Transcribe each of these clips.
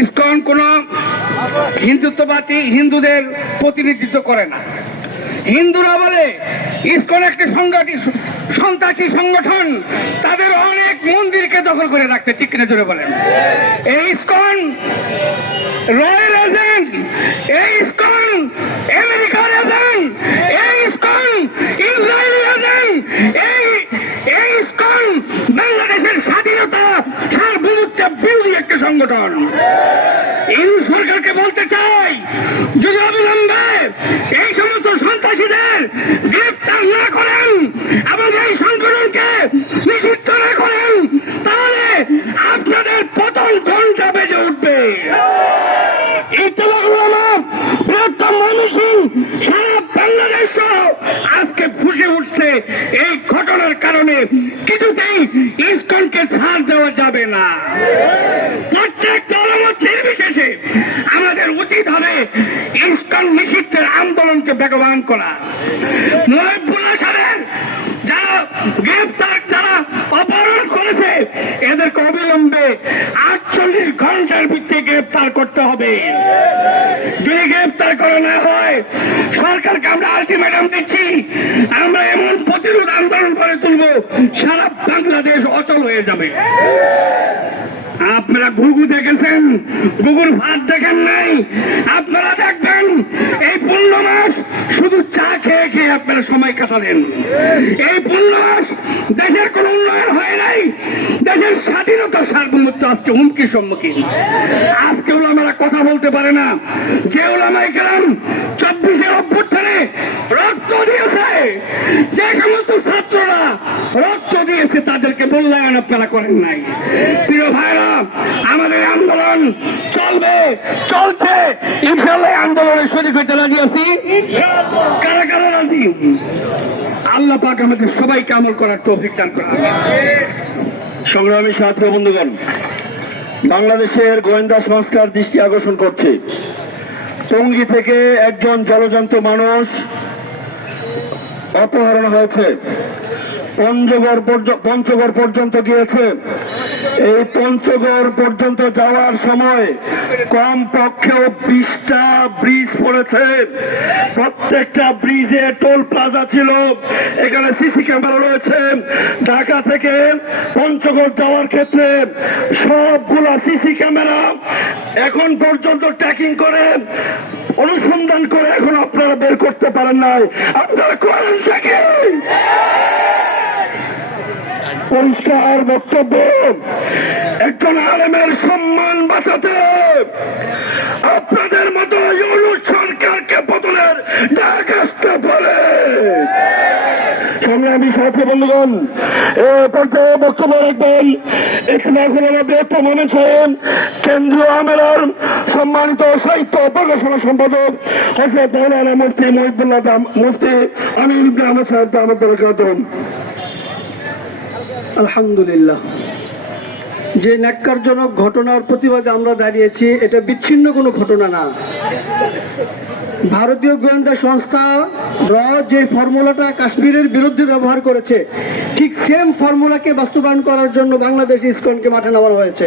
ISKCON কোন হিন্দুত্ববাদী হিন্দুদের প্রতিনিধিত্ব করে না। হিন্দুরা বলে ইসকন একটি সন্ত্রাসী সংগঠন, তাদের অনেক মন্দিরকে দখল করে রাখতে, ঠিক কিনা জোরে বলেন। এই ইসকন রয়্যাল এজেন্ট, এই ইসকন আমেরিকার এজেন্ট, এই ইসকন ইসরায়েলি এজেন্ট, এই ইসকন বাংলাদেশের স্বাধীনতা সার্বভৌমত্ব বিরোধী একটি সংগঠন। ইন্দু সরকারকে বলতে চাই, যদি অবিলম্বে এই সমস্ত সন্ত্রাসীদের গ্রেপ্তার না করেন এবং এই সংগঠনকে নিষিদ্ধ না করেন, তাহলে আপনাদের পতন ঘন্টা বেজে উঠবে। বৃহত্তম ময়মনসিংহ সারা বাংলাদেশ আজকে ফুঁসে উঠছে এই ঘটনার কারণে। কিছুতেই ইসকনকে ছাড় দেওয়া যাবে না। প্রত্যেক দলমত নির্বিশেষে আমাদের উচিত হবে ইসকন নিষিদ্ধের আন্দোলনকে বেগবান করা। মহিবুল্লাহ সাহেব যারা গ্রেপ্তার, যারা অপহরণ করেছে, এদেরকে অবিলম্বে 48 ঘন্টার ভিত্তিতে গ্রেপ্তার করতে হবে। যদি গ্রেপ্তার করা না হয়, সরকারকে আমরা আলটিমেটাম দিচ্ছি, আমরা এমন প্রতিরোধ আন্দোলন করে তুলব সারা বাংলাদেশ অচল হয়ে যাবে। আপনারা ঘুঘু দেখেছেন, ঘুঘুর ভাত দেখেন নাই। আপনারা দেখবেন এই 15 মাস শুধু চা খেয়ে খেয়ে আপনারা সময় কাটালেন। এই 15 মাস দেশের কোন উন্নয়ন হয় নাই। দেশের স্বাধীনতার সার্বভৌমত্ব আজকে হুমকির সম্মুখীন। আজকে ওলামারা কথা বলতে পারে না। যে ওলামায়ে কেরাম 24-এর অভ্যুত্থানে রক্ত দিয়েছে, যে সমস্ত ছাত্ররা রক্ত দিয়েছে, তাদেরকে মূল্যায়ন আপনারা করেন নাই। প্রিয় ভাইরা, আমাদের আন্দোলন চলবে, চলছে। ইনশাআল্লাহ আন্দোলনের শরীক হইতে রাজি আছি। কারা কারা রাজি? আল্লাহ পাক আমাদের সবাইকে আমল করার তৌফিক দান করুন। সংগ্রামী সাথী বন্ধুগণ, বাংলাদেশের গোয়েন্দা সংস্থার দৃষ্টি আকর্ষণ করছে, টঙ্গী থেকে একজন জলজন্ত মানুষ অপহরণ হয়েছে, পঞ্চগড় পর্যন্ত গিয়েছে। এই পঞ্চগড় পর্যন্ত যাওয়ার সময় কম পক্ষেও 20টা ব্রিজ পড়েছে। প্রত্যেকটা ব্রিজে টোল প্লাজা ছিল, এখানে সিসি ক্যামেরা রয়েছে। ঢাকা থেকে পঞ্চগড় যাওয়ার ক্ষেত্রে সবগুলা সিসি ক্যামেরা এখন পর্যন্ত ট্র্যাকিং করে অনুসন্ধান করে এখন আপনারা বের করতে পারেন নাই। আপনারা করেন ট্র্যাকিং। পরিষ্কার বক্তব্য, একজন আলেমের সম্মান বাঁচাতে আপনাদের মতো ইউনূস সরকারকে পতনের ডাক আসতে পারে। সংগ্রামী সাথী বন্ধুগণ, এ পর্যায়ে বক্তব্য রাখবেন বৃহত্তম ময়মনসিংহ কেন্দ্রীয় আমেরার সম্মানিত সাহিত্য প্রকাশনা সম্পাদক হযরত মাওলানা মুফতি মহিবুল্লাহ মুফতি আমির ইবনে আহমদ সাহেব দামাত বরকাতুহু। আলহামদুলিল্লাহ, যে ন্যাক্কারজনক ঘটনার প্রতিবাদে আমরা দাঁড়িয়েছি, এটা বিচ্ছিন্ন কোনো ঘটনা না। ভারতীয় গোয়েন্দা সংস্থা যে ফর্মুলাটা কাশ্মীরের বিরুদ্ধে ব্যবহার করেছে, ঠিক সেম ফর্মুলাকে বাস্তবায়ন করার জন্য বাংলাদেশ ইসকনকে মাঠে নামানো হয়েছে।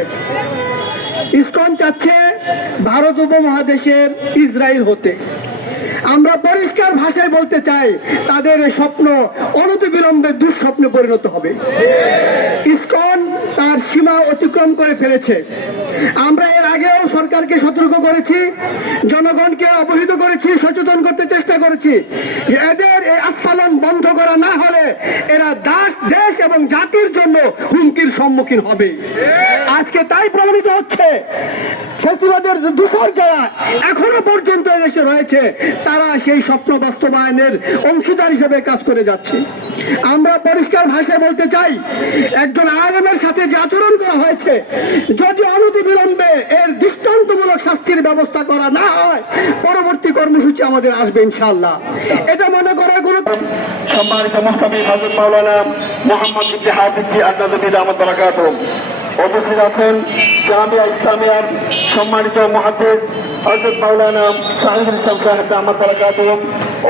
ইসকন চাচ্ছে ভারত উপমহাদেশের ইসরায়েল হতে। আমরা পরিষ্কার ভাষায় বলতে চাই, তাদের এই স্বপ্ন অনতিবিলম্বে দুঃস্বপ্নে পরিণত হবে। ইসকন তার সীমা অতিক্রম করে ফেলেছে। আমরা এর আগেও সরকারকে সতর্ক করেছি, জনগণকে অবহিত করেছি, সচেতন করতে চেষ্টা করেছি যে এদের এই আস্ফালন বন্ধ করা না হলে এরা দেশ এবং জাতির জন্য হুমকির সম্মুখীন হবে। আজকে তাই প্রমাণিত হচ্ছে, ফ্যাসিবাদের দূষর যারা এখনো পর্যন্ত দেশে রয়েছে, তারা সেই স্বপ্ন বাস্তবায়নের অংশীদার হিসেবে কাজ করে যাচ্ছে। আমরা পরিষ্কার ভাষায় বলতে চাই, একজন আলেমের সাথে যে আচরণ করা হয়েছে, যদি অনতিবিলম্বে এর দৃষ্টান্তমূলক শাস্তির ব্যবস্থা করা না হয়, পরবর্তী কর্মসূচি আমাদের আসবে ইনশাআল্লাহ। এটা মনে করার কোনো সম্মানিত মুফতি হযরত মাওলানা মুহাম্মদ ইবনে হাফিজ আন-নাদভী দামাত বরকাতুহু উপস্থিত আছেন। জামিয়া ইসলামিয়ার সম্মানিত মুহাদ্দিস হযরত মাওলানা সাহিদুল ইসলাম সাহেব দামাত বরকাতুহু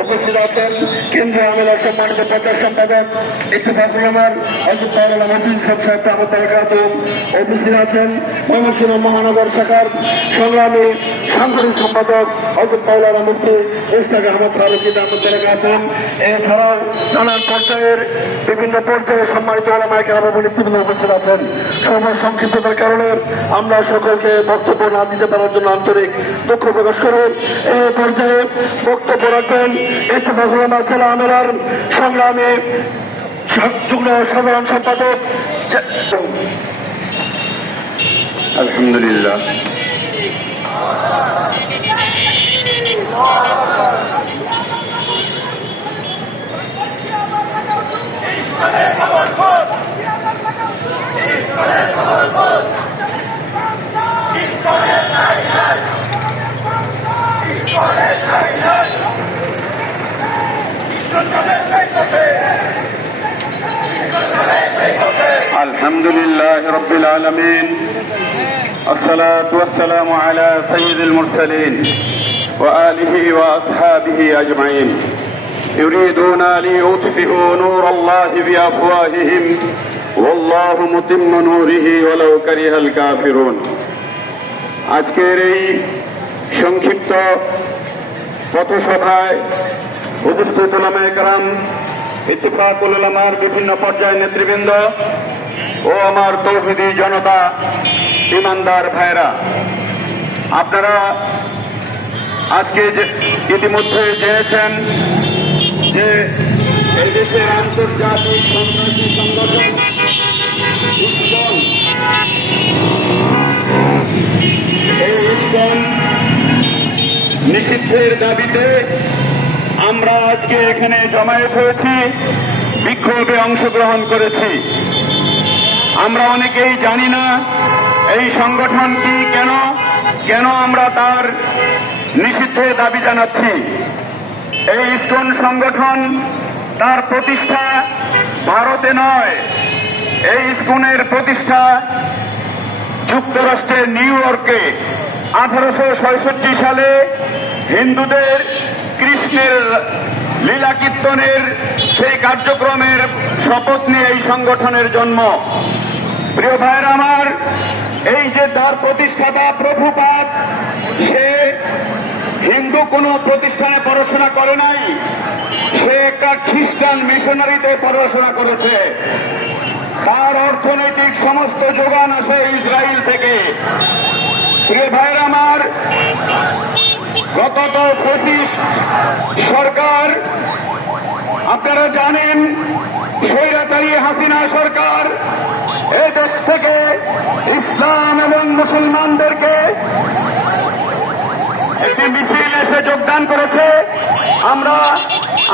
উপস্থিত আছেন কেন্দ্রীয় আমিলার সম্মানিত প্রচার সম্পাদক ইত্তেফাকুল আমার হযরত মাওলানা মফিজ সাহেব তাবত বারাকাতুহু। উপস্থিত আছেন ময়মনসিংহ মহানগর শাখার সংগ্রামী সাংগঠনিক সম্পাদক হযরত মাওলানা মুফতি ইসহাক আহমদ ফারুকী তাবত বারাকাতুহু। এছাড়াও নানান পর্যায়ের বিভিন্ন পর্যায়ে সম্মানিত ওলামায়ে কেরাম এবং নেতৃবৃন্দ উপস্থিত আছেন। সময় সংক্ষিপ্ততার কারণে আমরা সকলকে বক্তব্য না দিতে পারার জন্য আন্তরিক দুঃখ প্রকাশ করি। এই পর্যায়ে বক্তব্য রাখবেন ইত্তেফাকুল উলামা জেলা আমিলার সংগ্রামী যুগ্ম সাধারণ সম্পাদক। আলহামদুলিল্লাহ, আলহামদুলিল্লাহ রব্বিল আলামিন, الصلاة والسلام على سيد المرسلين وآله وأصحابه أجمعين يريدون ليطفئوا نور الله بأفواههم والله متم نوره ولو كره الكافرون। আজকের এই সংক্ষিপ্ত পথসভায় উপস্থিত উলামায়ে কেরাম, ইত্তেফাকুল উলামার বিভিন্ন পর্যায়ের নেতৃবৃন্দ ও আমার তৌহিদি জনতা, ইমানদার ভাইরা, আপনারা আজকে ইতিমধ্যে জেনেছেন যে এই দেশের আন্তর্জাতিক সন্ত্রাসী সংগঠন ইসকন, এই ইসকন নিষিদ্ধের দাবিতে আমরা আজকে এখানে জমায়েত হয়েছি, বিক্ষোভে অংশগ্রহণ করেছি। আমরা অনেকেই জানি না এই সংগঠন কি, কেন আমরা তার নিষিদ্ধের দাবি জানাচ্ছি। এই ইসকন সংগঠন, তার প্রতিষ্ঠা ভারতে নয়, এই ইসকনের প্রতিষ্ঠা যুক্তরাষ্ট্রের নিউ ইয়র্কে 1866 সালে হিন্দুদের কৃষ্ণের লীলা কীর্তনের সেই কার্যক্রমের শপথ নিয়ে এই সংগঠনের জন্ম। প্রিয় ভাইরা আমার, এই যে তার প্রতিষ্ঠাতা প্রভুপাদ, সে হিন্দু কোনো প্রতিষ্ঠানে পড়াশোনা করে নাই, সে একটা খ্রিস্টান মিশনারিতে পড়াশোনা করেছে। তার অর্থনৈতিক সমস্ত যোগান আসে ইসরায়েল থেকে। প্রিয় ভাইরা আমার, গত ফ্যাসিস্ট সরকার, আপনারা জানেন, স্বৈরাচারী হাসিনা সরকার এই দেশ থেকে ইসলাম এবং মুসলমানদেরকে একটি মিছিল এসে যোগদান করেছে। আমরা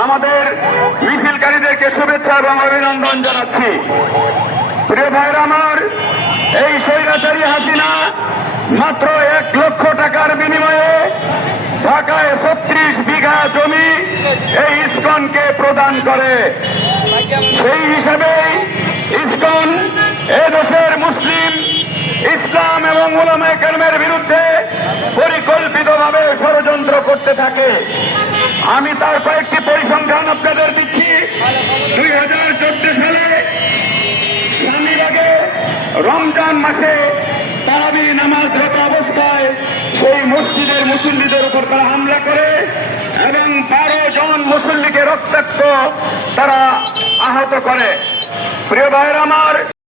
আমাদের মিছিলকারীদেরকে শুভেচ্ছা এবং অভিনন্দন জানাচ্ছি। প্রিয় ভাইরা আমার, এই স্বৈরাচারী হাসিনা মাত্র 1 লক্ষ টাকার বিনিময়ে ঢাকায় 36 বিঘা জমি এই ইসকনকে প্রদান করে। সেই হিসাবেই ইসকন এদেশের মুসলিম, ইসলাম এবং উলামায়ে কেরামের বিরুদ্ধে পরিকল্পিতভাবে ষড়যন্ত্র করতে থাকে। আমি তার কয়েকটি পরিসংখ্যান আপনাদের দিচ্ছি। 2014 সালে স্বামীবাগে রমজান মাসে তারাবি নামাজরত অবস্থায় সেই মসজিদের মুসল্লিদের উপর তারা হামলা করে এবং 12 জন মুসল্লিকে রক্তাক্ত তারা আহত করে। প্রিয় ভাইরা আমার,